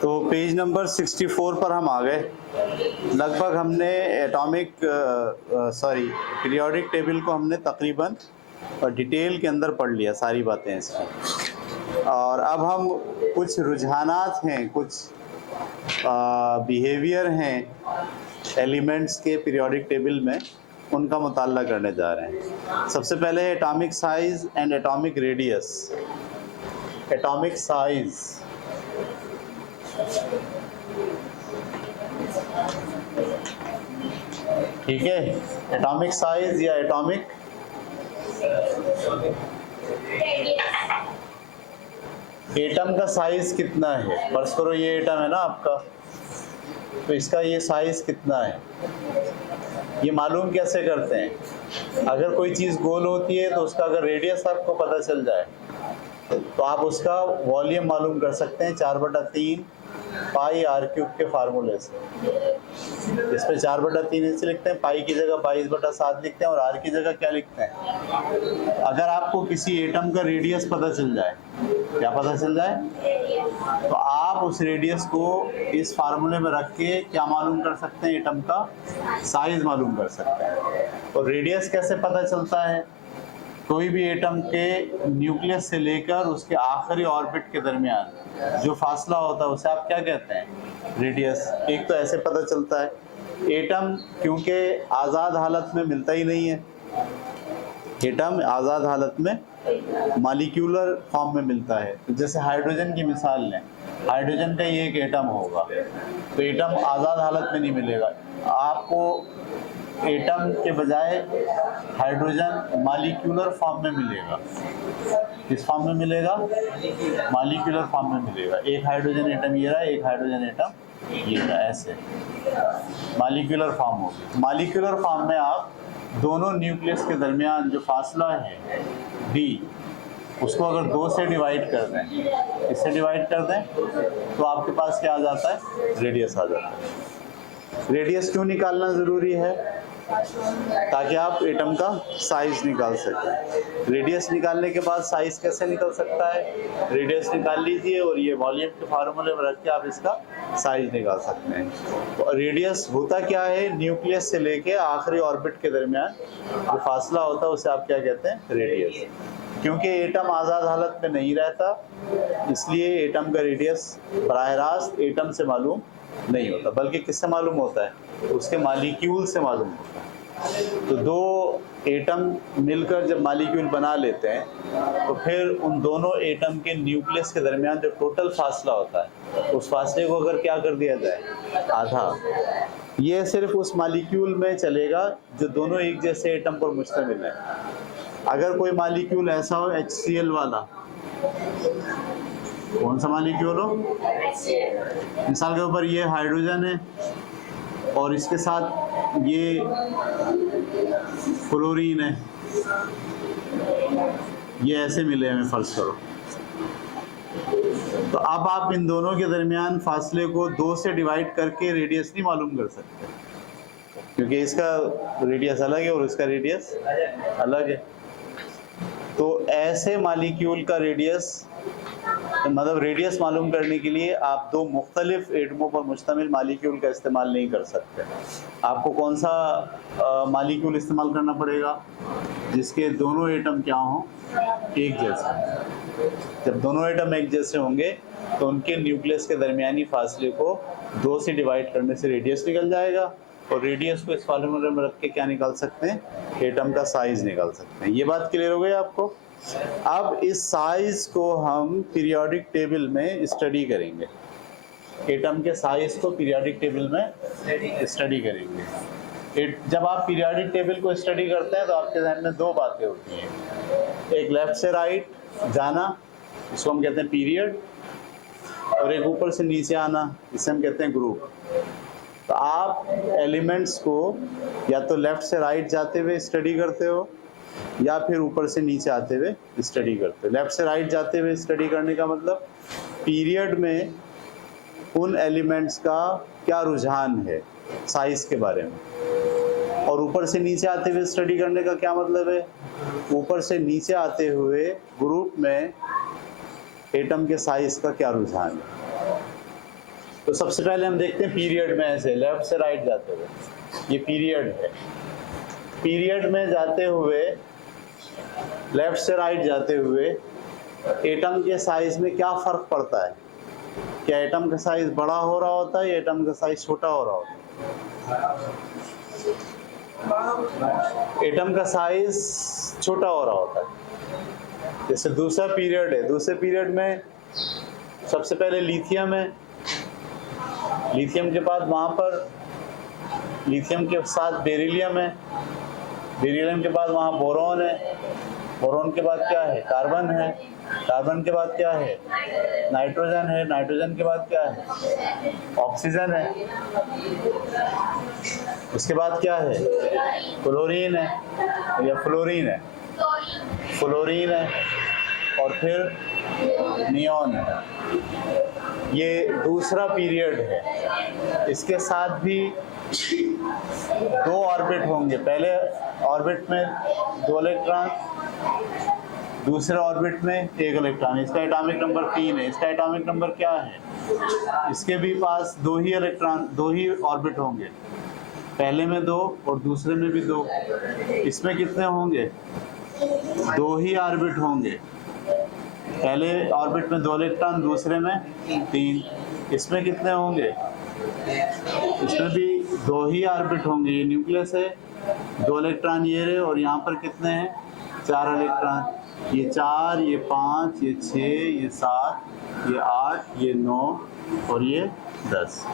तो page number 64 पर हम आ गए। लगभग हमने पीरियोडिक टेबल को हमने तकरीबन डिटेल के अंदर पढ़ लिया, सारी बातें इसमें। और अब हम कुछ रुझानात हैं, कुछ बिहेवियर हैं एलिमेंट्स के पीरियोडिक टेबल में, उनका मुताल्ला करने जा रहे हैं। सबसे पहले atomic size and atomic radius. Atomic size, ठीक है, एटॉमिक साइज या एटॉमिक एटम का साइज कितना है। फर्ज करो ये एटम है ना आपका, तो इसका ये साइज कितना है, ये मालूम कैसे करते हैं। अगर कोई चीज़ गोल होती है तो उसका अगर रेडियस आपको पता चल जाए तो आप उसका वॉल्यूम मालूम कर सकते हैं 4/3 पाई r³ के फार्मूले से। इस पे 4/3 ऐसे लिखते हैं, पाई की जगह 22/7 लिखते हैं, और r की जगह क्या लिखते हैं। अगर आपको किसी एटम का रेडियस पता चल जाए, क्या पता चल जाए, तो आप उस रेडियस को इस फार्मूले में रख के क्या मालूम कर सकते हैं, एटम का साइज मालूम कर सकते हैं। और रेडियस कैसे पता चलता है, कोई भी एटम के न्यूक्लियस से लेकर उसके आखिरी ऑर्बिट के दरमियान जो फासला होता है उसे आप क्या कहते हैं, रेडियस। एक तो ऐसे पता चलता है, एटम क्योंकि आज़ाद हालत में मिलता ही नहीं है, एटम आज़ाद हालत में मॉलिक्यूलर फॉर्म में मिलता है। तो जैसे हाइड्रोजन की मिसाल लें, हाइड्रोजन का ये एक एटम होगा, तो एटम आज़ाद हालत में नहीं मिलेगा आपको, एटम के बजाय हाइड्रोजन मॉलिक्यूलर फॉर्म में मिलेगा। किस फॉर्म में मिलेगा, मॉलिक्यूलर फॉर्म में मिलेगा। एक हाइड्रोजन एटम ये रहा, एक हाइड्रोजन एटम ये रहा, ऐसे मॉलिक्यूलर फॉर्म होगी। मॉलिक्यूलर फॉर्म में आप दोनों न्यूक्लियस के दरमियान जो फासला है d, उसको अगर 2 से डिवाइड कर दें, इससे डिवाइड कर दें, तो आपके पास क्या आ जाता है, रेडियस आ जाता है। रेडियस क्यों निकालना ज़रूरी है, ताकि आप एटम का साइज निकाल सकें। रेडियस निकालने के बाद साइज कैसे निकल सकता है, रेडियस निकाल लीजिए और ये वॉल्यूम के फार्मूले में रख के आप इसका साइज निकाल सकते हैं। तो रेडियस होता क्या है, न्यूक्लियस से लेके आखिरी ऑर्बिट के दरमियान जो फासला होता है उसे आप क्या कहते हैं, रेडियस। क्योंकि एटम आज़ाद हालत में नहीं रहता, इसलिए एटम का रेडियस बराह रास्त एटम से मालूम नहीं होता, बल्कि किससे मालूम होता है, उसके मॉलिक्यूल से मालूम होता है। तो दो एटम मिलकर जब मॉलिक्यूल बना लेते हैं तो फिर उन दोनों एटम के न्यूक्लियस के दरमियान जो टोटल फासला होता है, उस फासले को अगर क्या कर दिया जाए, आधा, ये सिर्फ उस मॉलिक्यूल में चलेगा जो दोनों एक जैसे एटम पर मुश्तमिल है। अगर कोई मॉलिक्यूल ऐसा हो HCl वाला, कौन सा मॉलिक्यूल हो, मिसाल के ऊपर ये हाइड्रोजन है और इसके साथ ये फ्लोरीन है, ये ऐसे मिले हमें, फर्ज करो, तो अब आप इन दोनों के दरमियान फासले को 2 से डिवाइड करके रेडियस नहीं मालूम कर सकते, क्योंकि इसका रेडियस अलग है और इसका रेडियस अलग है। तो ऐसे मॉलिक्यूल का रेडियस, मतलब रेडियस मालूम करने के लिए आप 2 मुख्तलिफ एटमों पर मुश्तमिल मॉलिक्यूल का इस्तेमाल नहीं कर सकते। आपको कौन सा मॉलिक्यूल इस्तेमाल करना पड़ेगा, जिसके दोनों एटम क्या हों, एक जैसे। जब दोनों एटम एक जैसे होंगे तो उनके न्यूक्लियस के दरमियानी फासले को 2 से डिवाइड करने से रेडियस निकल जाएगा, और रेडियस को इस फार्मूले में रख के क्या निकाल सकते हैं, एटम का साइज निकाल सकते हैं। ये बात क्लियर हो गई आपको। अब इस साइज को हम पीरियोडिक टेबल में स्टडी करेंगे, एटम के साइज को पीरियोडिक टेबल में स्टडी करेंगे। जब आप पीरियोडिक टेबल को स्टडी करते हैं तो आपके जहन में 2 बातें होती हैं, एक लेफ्ट से राइट जाना, इसको हम कहते हैं पीरियड, और एक ऊपर से नीचे आना, इसे हम कहते हैं ग्रुप। तो आप एलिमेंट्स को या तो लेफ्ट से राइट जाते हुए स्टडी करते हो या फिर ऊपर से नीचे आते हुए स्टडी करते हो। लेफ्ट से राइट जाते हुए स्टडी करने का मतलब पीरियड में उन एलिमेंट्स का क्या रुझान है साइज के बारे में, और ऊपर से नीचे आते हुए स्टडी करने का क्या मतलब है, ऊपर से नीचे आते हुए ग्रुप में एटम के साइज का क्या रुझान है। तो सबसे पहले हम देखते हैं पीरियड में, ऐसे लेफ्ट से राइट जाते हुए, ये पीरियड है। पीरियड में जाते हुए, लेफ्ट से राइट जाते हुए एटम के साइज में क्या फर्क पड़ता है? क्या एटम का साइज बड़ा हो रहा होता है या एटम का साइज छोटा हो रहा होता है? एटम का साइज छोटा हो रहा होता है। जैसे दूसरा पीरियड है, दूसरे पीरियड में सबसे पहले लिथियम है, लिथियम के बाद वहां पर लिथियम के साथ बेरिलियम है, बेरिलियम के बाद वहां बोरॉन है, बोरॉन के बाद क्या है? कार्बन है, कार्बन के बाद क्या है? नाइट्रोजन है, नाइट्रोजन के बाद क्या है? ऑक्सीजन है, उसके बाद क्या है? क्लोरीन है या फ्लोरीन है, फ्लोरीन है, और फिर नियॉन है। ये दूसरा पीरियड है। इसके साथ भी 2 ऑर्बिट होंगे, पहले ऑर्बिट में 2 इलेक्ट्रॉन, दूसरे ऑर्बिट में 1 इलेक्ट्रॉन। इसका एटॉमिक नंबर 3 है। इसका एटॉमिक नंबर क्या है? इसके भी पास 2 ही इलेक्ट्रॉन, 2 ही ऑर्बिट होंगे, पहले में 2 और दूसरे में भी 2। इसमें कितने होंगे? 2 ही ऑर्बिट होंगे, पहले ऑर्बिट में 2 इलेक्ट्रॉन, दूसरे में 3। इसमें कितने होंगे? इसमें भी 2 ही ऑर्बिट होंगे। ये न्यूक्लियस है, 2 इलेक्ट्रॉन ये रहे, और यहाँ पर कितने हैं? 4 इलेक्ट्रॉन। ये 4, ये 5, ये 6, ये 7, ये 8, ये 9 और ये 10।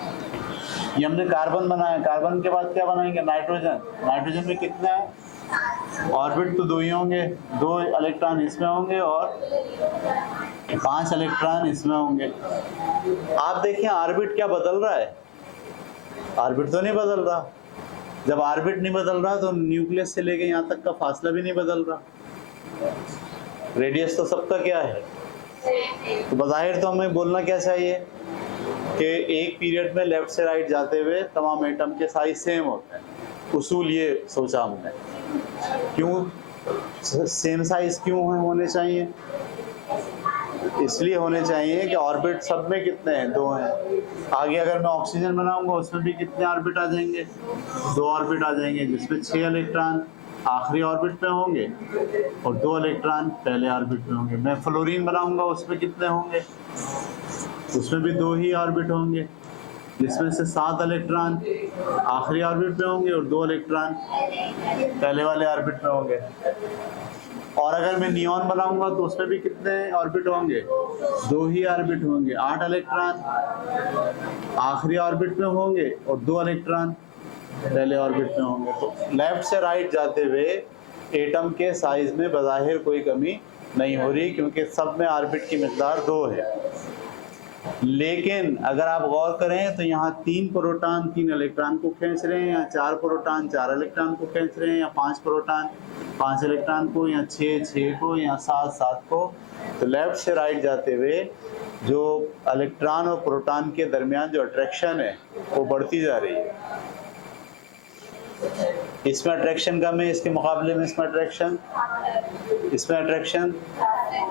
ये हमने कार्बन बनाया। कार्बन के बाद क्या बनाएंगे? नाइट्रोजन। नाइट्रोजन में कितने हैं? ऑर्बिट तो 2 ही होंगे, 2 इलेक्ट्रॉन इसमें होंगे और 5 इलेक्ट्रॉन इसमें होंगे। आप देखिए ऑर्बिट क्या बदल रहा है? ऑर्बिट तो नहीं बदल रहा। जब ऑर्बिट नहीं बदल रहा तो न्यूक्लियस से लेके यहाँ तक का फासला भी नहीं बदल रहा। रेडियस तो सबका क्या है? तो बज़ाहिर तो हमें बोलना क्या चाहिए कि एक पीरियड में लेफ्ट से राइट जाते हुए तमाम एटम के साइज सेम होते हैं। उसूल ये सोचा हमने। क्यों सेम साइज क्यों होने चाहिए? इसलिए होने चाहिए कि ऑर्बिट सब में कितने हैं? 2 हैं। आगे अगर मैं ऑक्सीजन बनाऊंगा उसमें भी कितने ऑर्बिट आ जाएंगे? 2 ऑर्बिट आ जाएंगे, जिसमें 6 इलेक्ट्रॉन आखिरी ऑर्बिट में होंगे और 2 इलेक्ट्रॉन पहले ऑर्बिट में होंगे। मैं फ्लोरीन बनाऊंगा उसमें कितने होंगे? उसमें भी 2 ही ऑर्बिट होंगे, जिसमें से 7 इलेक्ट्रॉन आखिरी ऑर्बिट में होंगे और 2 इलेक्ट्रॉन पहले वाले ऑर्बिट में होंगे। और अगर मैं नियॉन बनाऊंगा तो उसमें भी कितने ऑर्बिट होंगे? 2 ही ऑर्बिट होंगे, 8 इलेक्ट्रॉन आखिरी ऑर्बिट में होंगे और 2 इलेक्ट्रॉन पहले ऑर्बिट में होंगे। तो लेफ्ट से राइट जाते हुए एटम के साइज में बज़ाहिर कोई कमी नहीं हो रही, क्योंकि सब में ऑर्बिट की मिकदार 2 है। लेकिन अगर आप गौर करें तो यहाँ 3 प्रोटॉन 3 इलेक्ट्रॉन को खींच रहे हैं, या 4 प्रोटॉन 4 इलेक्ट्रॉन को खींच रहे हैं, या 5 प्रोटॉन 5 इलेक्ट्रॉन को, या 6 को, या 7 को। तो लेफ्ट से राइट जाते हुए जो इलेक्ट्रॉन और प्रोटॉन के दरमियान जो अट्रैक्शन है वो बढ़ती जा रही है। इसमें अट्रैक्शन कम है, इसके मुकाबले में इसमें अट्रैक्शन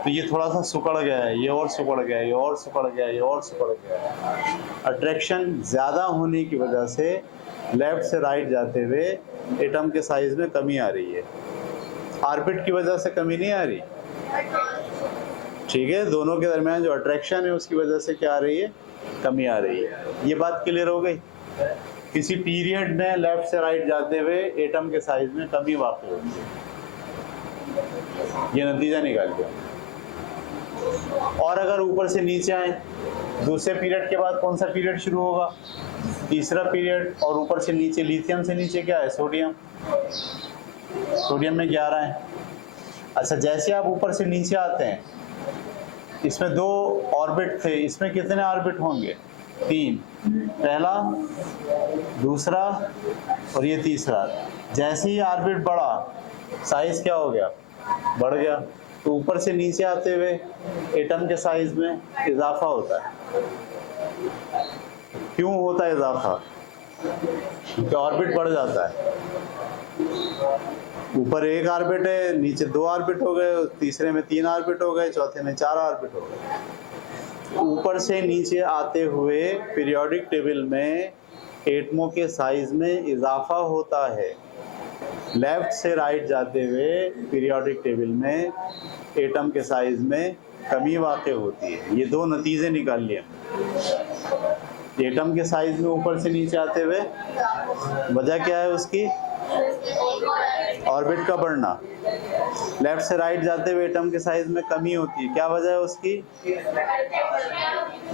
तो ये थोड़ा सा सिकुड़ गया है, ये और सिकुड़ गया है, ये और सिकुड़ गया है, ये और सिकुड़ गया है। अट्रैक्शन ज़्यादा होने की वजह से लेफ्ट से राइट जाते हुए एटम के साइज में कमी आ रही है। ऑर्बिट की वजह से कमी नहीं आ रही, ठीक है। दोनों के दरमियान जो अट्रैक्शन है उसकी वजह से क्या आ रही है? कमी आ रही है। ये बात क्लियर हो गई। किसी पीरियड में लेफ्ट से राइट जाते हुए एटम के साइज में कमी वाक़ई होती है, ये नतीजा निकाल दिया। और अगर ऊपर से नीचे आए, दूसरे पीरियड के बाद कौन सा पीरियड शुरू होगा? तीसरा पीरियड। और ऊपर से नीचे, लिथियम से नीचे क्या है? सोडियम। सोडियम में 11 है। अच्छा, जैसे आप ऊपर से नीचे आते हैं, इसमें 2 ऑर्बिट थे, इसमें कितने ऑर्बिट होंगे? 3, पहला, दूसरा और ये तीसरा। जैसे ही ऑर्बिट बढ़ा, साइज क्या हो गया? बढ़ गया। तो ऊपर से नीचे आते हुए एटम के साइज में इजाफा होता है। क्यों होता है इजाफा? क्योंकि ऑर्बिट बढ़ जाता है। ऊपर 1 ऑर्बिट है, नीचे 2 ऑर्बिट हो गए, तीसरे में 3 ऑर्बिट हो गए, चौथे में 4 ऑर्बिट हो गए। ऊपर से नीचे आते हुए पीरियोडिक टेबल में एटमों के साइज में इजाफा होता है। लेफ्ट से राइट जाते हुए पीरियोडिक टेबल में एटम के साइज में कमी वाक़ई होती है। ये दो नतीजे निकाल लिए। एटम के साइज में ऊपर से नीचे आते हुए वजह क्या है उसकी? ऑर्बिट का बढ़ना। लेफ्ट से राइट जाते हुए एटम के साइज में कमी होती है, क्या वजह है उसकी?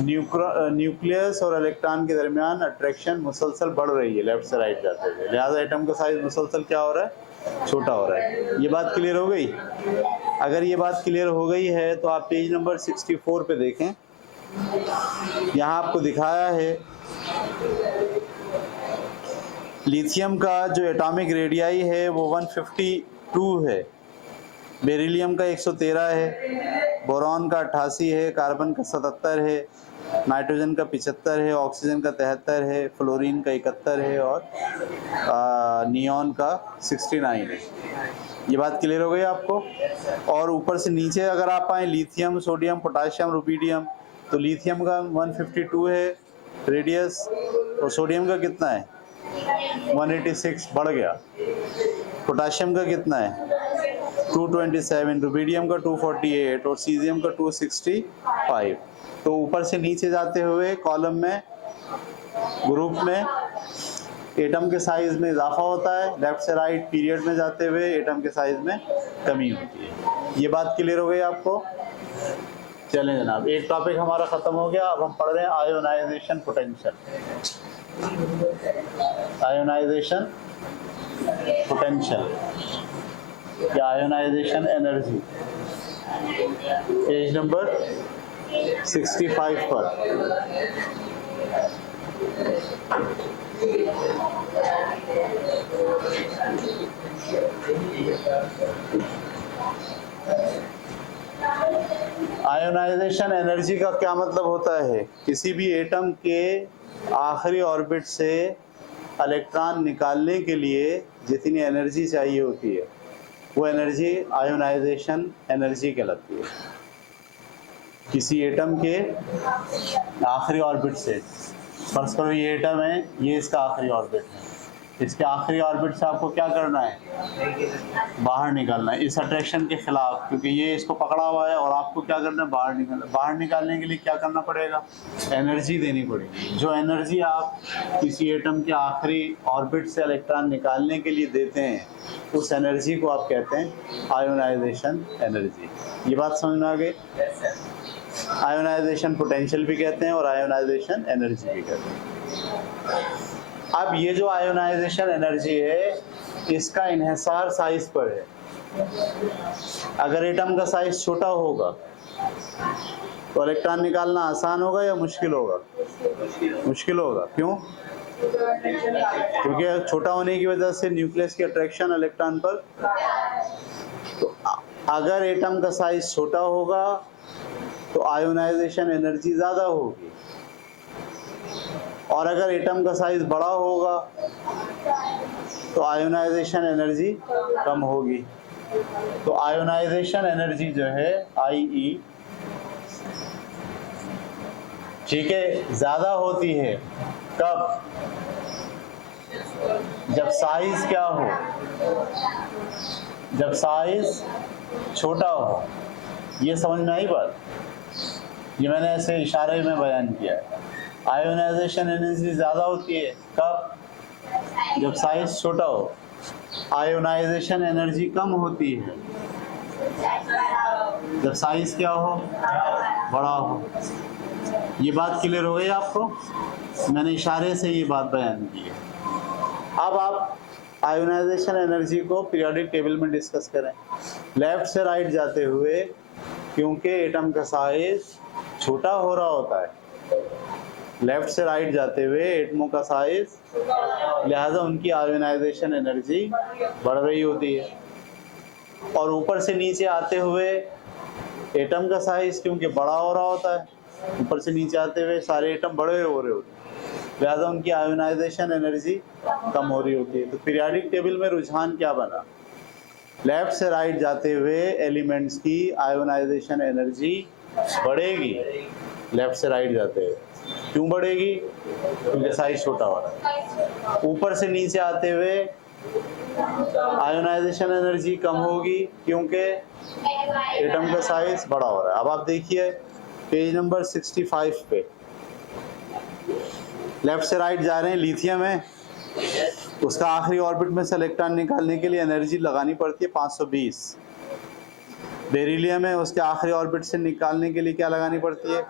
न्यूक्लियस और इलेक्ट्रॉन के दरमियान अट्रैक्शन मुसलसल बढ़ रही है लेफ्ट से राइट जाते हुए, लिहाजा एटम का साइज मुसलसल क्या हो रहा है? छोटा हो रहा है। ये बात क्लियर हो गई? अगर ये बात क्लियर हो गई है तो आप पेज नंबर 64 पे देखें। यहाँ आपको दिखाया है लिथियम का जो एटॉमिक रेडियाई है वो 152 है, बेरिलियम का 113 है, बोरॉन का 88 है, कार्बन का 77 है, नाइट्रोजन का 75 है, ऑक्सीजन का 73 है, फ्लोरीन का 71 है और नियॉन का 69 है। ये बात क्लियर हो गई आपको? और ऊपर से नीचे अगर आप आए लिथियम, सोडियम, पोटाशियम, रुबिडियम, तो लिथियम का 152 है रेडियस और सोडियम का कितना है? 186 बढ़ गया। पोटाशियम का कितना है? 227, रुबिडियम का 248 और सीजियम का 265। तो ऊपर से नीचे जाते हुए कॉलम में, ग्रुप में एटम के साइज में इजाफा होता है, लेफ्ट से राइट पीरियड में जाते हुए एटम के साइज में कमी होती है। ये बात क्लियर हो गई आपको? चलें जनाब, एक टॉपिक हमारा खत्म हो गया। अब हम पढ़ रहे हैं आयोनाइजेशन पोटेंशियल। आयोनाइजेशन पोटेंशियल या आयोनाइजेशन एनर्जी, पेज नंबर 65 पर। आयोनाइजेशन एनर्जी का क्या मतलब होता है? किसी भी एटम के आखिरी ऑर्बिट से इलेक्ट्रॉन निकालने के लिए जितनी एनर्जी चाहिए होती है वो एनर्जी आयोनाइजेशन एनर्जी कहलाती है। किसी एटम के आखिरी ऑर्बिट से, फर्ज करो ये एटम है, ये इसका आखिरी ऑर्बिट है, इसके आखिरी ऑर्बिट से आपको क्या करना है? बाहर निकालना है इस अट्रैक्शन के खिलाफ, क्योंकि ये इसको पकड़ा हुआ है और आपको क्या करना है? बाहर निकालना। बाहर निकालने के लिए क्या करना पड़ेगा? एनर्जी देनी पड़ेगी। जो एनर्जी आप किसी एटम के आखिरी ऑर्बिट से इलेक्ट्रॉन निकालने के लिए देते हैं उस एनर्जी को आप कहते हैं आयोनाइजेशन एनर्जी। ये बात समझ में आ गई? आयोनाइजेशन पोटेंशियल भी कहते हैं और आयोनाइजेशन एनर्जी भी कहते हैं। अब ये जो आयोनाइजेशन एनर्जी है इसका इन्हिसार साइज पर है। अगर एटम का साइज छोटा होगा तो इलेक्ट्रॉन निकालना आसान होगा या मुश्किल होगा? मुश्किल होगा। क्यों? क्योंकि छोटा होने की वजह से न्यूक्लियस की अट्रैक्शन इलेक्ट्रॉन पर। तो अगर एटम का साइज छोटा होगा तो आयोनाइजेशन एनर्जी ज़्यादा होगी, और अगर एटम का साइज बड़ा होगा तो आयोनाइजेशन एनर्जी कम होगी। तो आयोनाइजेशन एनर्जी जो है IE, ठीक है, ज़्यादा होती है कब? जब साइज क्या हो? जब साइज छोटा हो। ये समझ में आई बात? ये मैंने ऐसे इशारे में बयान किया है। आयोनाइजेशन एनर्जी ज़्यादा होती है कब? जब साइज छोटा हो। आयोनाइजेशन एनर्जी कम होती है जब साइज क्या हो? बड़ा हो। ये बात क्लियर हो गई आपको? मैंने इशारे से ये बात बयान की है। अब आप आयोनाइजेशन एनर्जी को पीरियोडिक टेबल में डिस्कस करें। लेफ्ट से राइट जाते हुए, क्योंकि एटम का साइज छोटा हो रहा होता है, लेफ्ट से राइट जाते हुए एटमों का साइज, लिहाजा उनकी आयोनाइजेशन एनर्जी बढ़ रही होती है। और ऊपर से नीचे आते हुए एटम का साइज क्योंकि बड़ा हो रहा होता है, ऊपर से नीचे आते हुए सारे एटम बड़े हो रहे होते हैं, लिहाजा उनकी आयोनाइजेशन एनर्जी कम हो रही होती है। तो पीरियोडिक टेबल में रुझान क्या बना? लेफ्ट से राइट जाते हुए एलिमेंट्स की आयोनाइजेशन एनर्जी बढ़ेगी लेफ्ट से राइट जाते हुए। क्यों बढ़ेगी? क्योंकि साइज छोटा हो रहा है। ऊपर से नीचे आते हुए आयोनाइजेशन एनर्जी कम होगी क्योंकि एटम का साइज बड़ा हो रहा है। अब आप देखिए पेज नंबर 65 पे, लेफ्ट से राइट जा रहे हैं। लिथियम है, उसका आखिरी ऑर्बिट में से इलेक्ट्रॉन निकालने के लिए एनर्जी लगानी पड़ती है 520। बेरिलियम है, उसके आखिरी ऑर्बिट से निकालने के लिए क्या लगानी पड़ती है?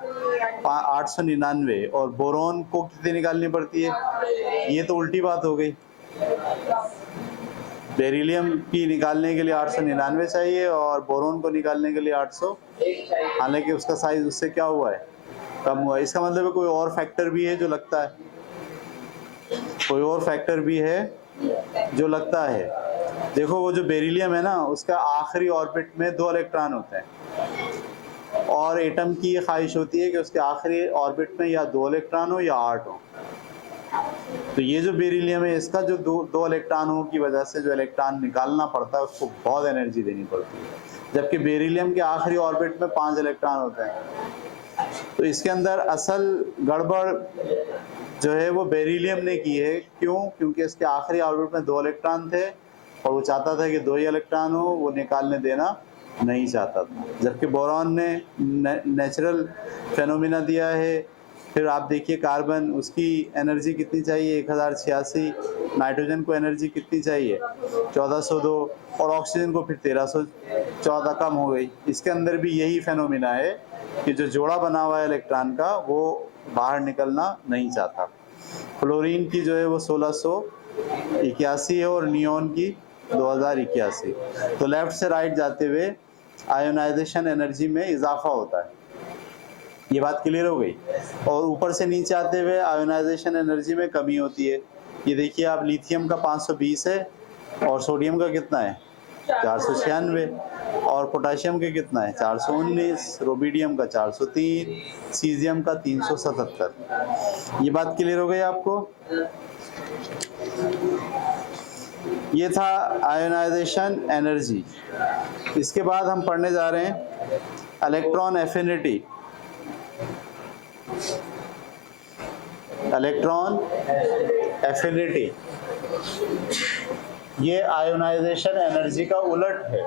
899। और बोरॉन को कितनी निकालनी पड़ती है? ये तो उल्टी बात हो गई। बेरिलियम की निकालने के लिए 899 चाहिए और बोरॉन को निकालने के लिए 800, हालांकि उसका साइज उससे क्या हुआ है? कम हुआ है। इसका मतलब है कोई और फैक्टर भी है जो लगता है, कोई और फैक्टर भी है जो लगता है। देखो वो जो बेरिलियम है ना, उसका आखिरी ऑर्बिट में 2 इलेक्ट्रॉन होते हैं और एटम की ये ख्वाहिश होती है कि उसके आखिरी ऑर्बिट में या 2 इलेक्ट्रॉन हो या 8 हो। तो ये जो बेरिलियम है, इसका जो दो इलेक्ट्रॉनों की वजह से जो इलेक्ट्रॉन निकालना पड़ता है उसको बहुत एनर्जी देनी पड़ती है, जबकि बेरिलियम के आखिरी ऑर्बिट में 5 इलेक्ट्रॉन होते हैं। तो इसके अंदर असल गड़बड़ जो है वो बेरिलियम ने की है। क्यों? क्योंकि इसके आखिरी ऑर्बिट में 2 इलेक्ट्रॉन थे और वो चाहता था कि 2 ही इलेक्ट्रॉन हो, वो निकालने देना नहीं चाहता था। जबकि बोरॉन ने नेचुरल फेनोमेना दिया है। फिर आप देखिए कार्बन, उसकी एनर्जी कितनी चाहिए? 1086। नाइट्रोजन को एनर्जी कितनी चाहिए? 1402। और ऑक्सीजन को फिर 1314 कम हो गई। इसके अंदर भी यही फेनोमेना है कि जो जोड़ा बना हुआ है इलेक्ट्रॉन का वो बाहर निकलना नहीं चाहता। फ्लोरीन की जो है वो 1681 है और नियोन की 2081। तो लेफ्ट से राइट जाते हुए आयोनाइजेशन एनर्जी में इजाफा होता है। ये बात क्लियर हो गई। और ऊपर से नीचे आते हुए आयोनाइजेशन एनर्जी में कमी होती है। ये देखिए आप, लिथियम का 520 है और सोडियम का कितना है? 496। और पोटाशियम के कितना है? 419। रोबिडियम का 403। सीजियम का 377। ये बात क्लियर हो गई आपको? ये था आयोनाइजेशन एनर्जी। इसके बाद हम पढ़ने जा रहे हैं इलेक्ट्रॉन एफिनिटी। इलेक्ट्रॉन एफिनिटी ये आयोनाइजेशन एनर्जी का उलट है।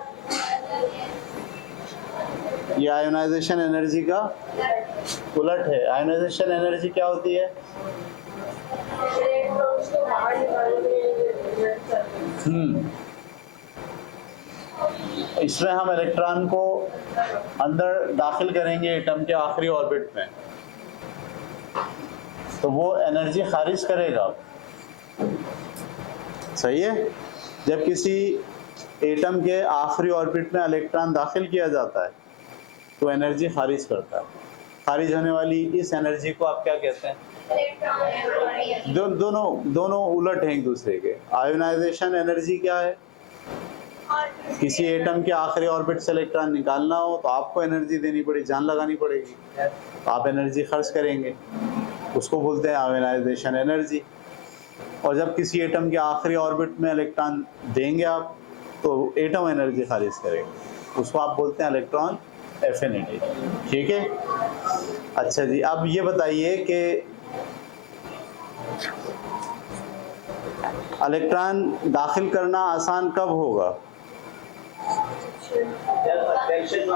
ये आयोनाइजेशन एनर्जी का उलट है। आयोनाइजेशन एनर्जी क्या होती है? इसमें हम इलेक्ट्रॉन को अंदर दाखिल करेंगे एटम के आखिरी ऑर्बिट में, तो वो एनर्जी खारिज करेगा। सही है? जब किसी एटम के आखिरी ऑर्बिट में इलेक्ट्रॉन दाखिल किया जाता है तो एनर्जी खारिज करता है। खारिज होने वाली इस एनर्जी को आप क्या कहते हैं? दोनों उलट हैं एक दूसरे के। आयोनाइजेशन एनर्जी क्या है? किसी एटम के आखिरी ऑर्बिट से इलेक्ट्रॉन निकालना हो तो आपको एनर्जी देनी पड़ेगी, जान लगानी पड़ेगी, तो आप एनर्जी खर्च करेंगे, उसको बोलते हैं आयोनाइजेशन एनर्जी। और जब किसी एटम के आखिरी ऑर्बिट में इलेक्ट्रॉन देंगे आप तो एटम एनर्जी खारिज करेगा, उसको आप बोलते हैं इलेक्ट्रॉन एफिनिटी। ठीक है? अच्छा जी, अब ये बताइए कि इलेक्ट्रॉन दाखिल करना आसान कब होगा? जब अट्रैक्शन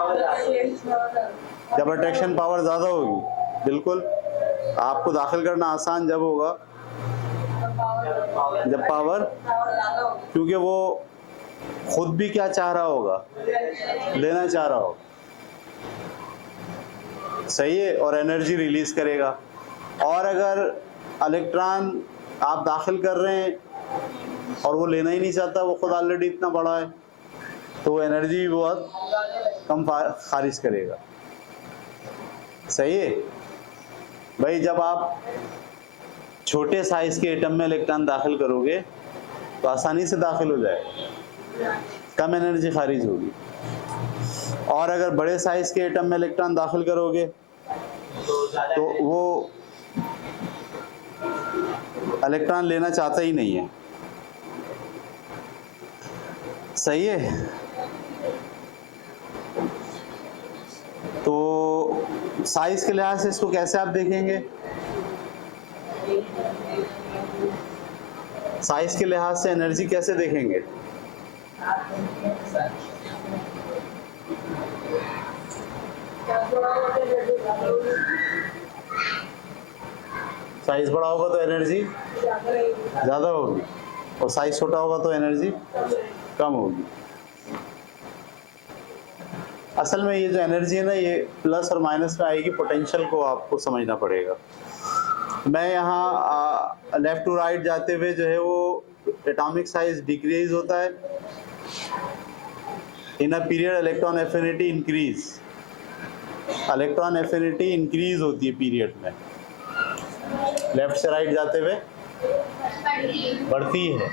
पावर ज़्यादा होगी। बिल्कुल, आपको दाखिल करना आसान जब होगा जब पावर, क्योंकि वो खुद भी क्या चाह रहा होगा? लेना चाह रहा होगा। सही है? और एनर्जी रिलीज करेगा। और अगर इलेक्ट्रॉन आप दाखिल कर रहे हैं और वो लेना ही नहीं चाहता, वो खुद ऑलरेडी इतना बड़ा है, तो वो एनर्जी भी बहुत कम खारिज करेगा। सही है भाई? जब आप छोटे साइज के एटम में इलेक्ट्रॉन दाखिल करोगे तो आसानी से दाखिल हो जाएगा, कम एनर्जी खारिज होगी। और अगर बड़े साइज के एटम में इलेक्ट्रॉन दाखिल करोगे तो वो इलेक्ट्रॉन लेना चाहता ही नहीं है। सही है? तो साइज के लिहाज से इसको कैसे आप देखेंगे? साइज के लिहाज से एनर्जी कैसे देखेंगे? साइज बड़ा होगा तो एनर्जी ज़्यादा होगी और साइज छोटा होगा तो एनर्जी कम होगी। असल में ये जो एनर्जी है ना, ये प्लस और माइनस में आएगी, पोटेंशियल को आपको समझना पड़ेगा। मैं यहाँ लेफ्ट टू राइट जाते हुए जो है वो एटॉमिक साइज डिक्रीज होता है, in a period electron affinity increase. Electron affinity increase होती है पीरियड में, लेफ्ट से राइट जाते हुए बढ़ती है।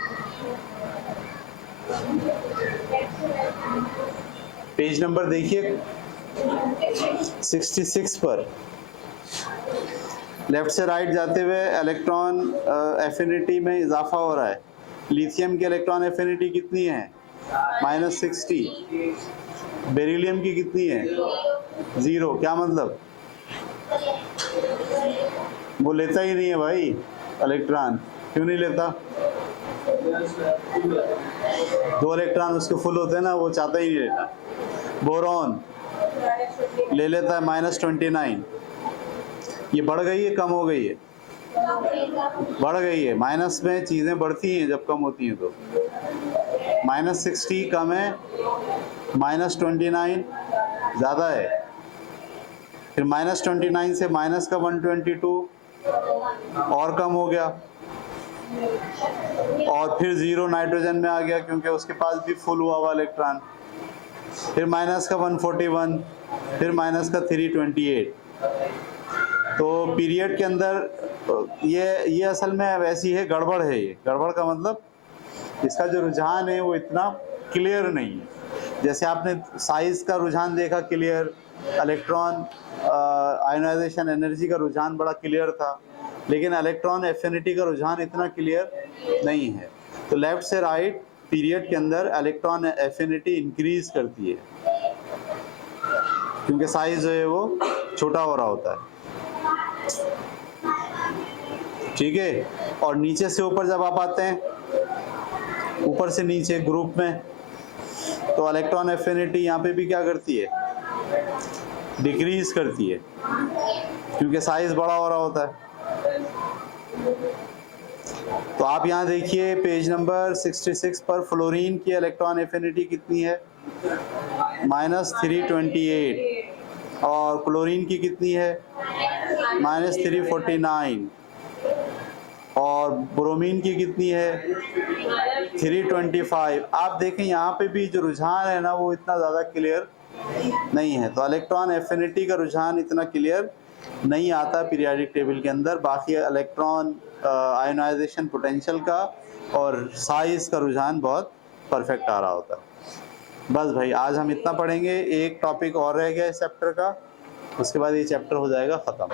पेज नंबर देखिए 66 पर, लेफ्ट से राइट जाते हुए इलेक्ट्रॉन एफिनिटी में इजाफा हो रहा है। लिथियम की इलेक्ट्रॉन एफिनिटी कितनी है? -60। बेरिलियम की कितनी है? 0। क्या मतलब? वो लेता ही नहीं है भाई इलेक्ट्रॉन। क्यों नहीं लेता? 2 इलेक्ट्रॉन उसके फुल होते हैं ना, वो चाहता ही नहीं लेना। बोरॉन ले लेता है -29। ये बढ़ गई है कम हो गई है? बढ़ गई है। माइनस में चीज़ें बढ़ती हैं जब कम होती हैं तो। -60 कम है, -29 ज़्यादा है। फिर -29 से माइनस का 122 और कम हो गया, और फिर 0 नाइट्रोजन में आ गया क्योंकि उसके पास भी फुल हुआ हुआ इलेक्ट्रॉन। फिर माइनस का 141, फिर माइनस का 328। तो पीरियड के अंदर ये असल में वैसी है, गड़बड़ है। ये गड़बड़ का मतलब इसका जो रुझान है वो इतना क्लियर नहीं है। जैसे आपने साइज का रुझान देखा क्लियर, इलेक्ट्रॉन आयोनाइजेशन एनर्जी का रुझान बड़ा क्लियर था, लेकिन इलेक्ट्रॉन एफिनिटी का रुझान इतना क्लियर नहीं है। तो लेफ्ट से राइट पीरियड के अंदर इलेक्ट्रॉन एफिनिटी इंक्रीज करती है क्योंकि साइज जो है वो छोटा हो रहा होता है। ठीक है। और नीचे से ऊपर जब आप आते हैं, ऊपर से नीचे ग्रुप में, तो इलेक्ट्रॉन एफिनिटी यहाँ पे भी क्या करती है? डिक्रीज करती है क्योंकि साइज बड़ा हो रहा होता है। तो आप यहाँ देखिए पेज नंबर 66 पर फ्लोरीन की इलेक्ट्रॉन एफिनिटी कितनी है? -328। और क्लोरीन की कितनी है? -349। और ब्रोमीन की कितनी है? 325। आप देखें यहाँ पे भी जो रुझान है ना वो इतना ज़्यादा क्लियर नहीं है। तो इलेक्ट्रॉन एफिनिटी का रुझान इतना क्लियर नहीं आता पीरियोडिक टेबल के अंदर। बाकी इलेक्ट्रॉन आयोनाइजेशन पोटेंशियल का और साइज का रुझान बहुत परफेक्ट आ रहा होता है। बस भाई आज हम इतना पढ़ेंगे। एक टॉपिक और रह गया इस चैप्टर का, उसके बाद ये चैप्टर हो जाएगा ख़त्म।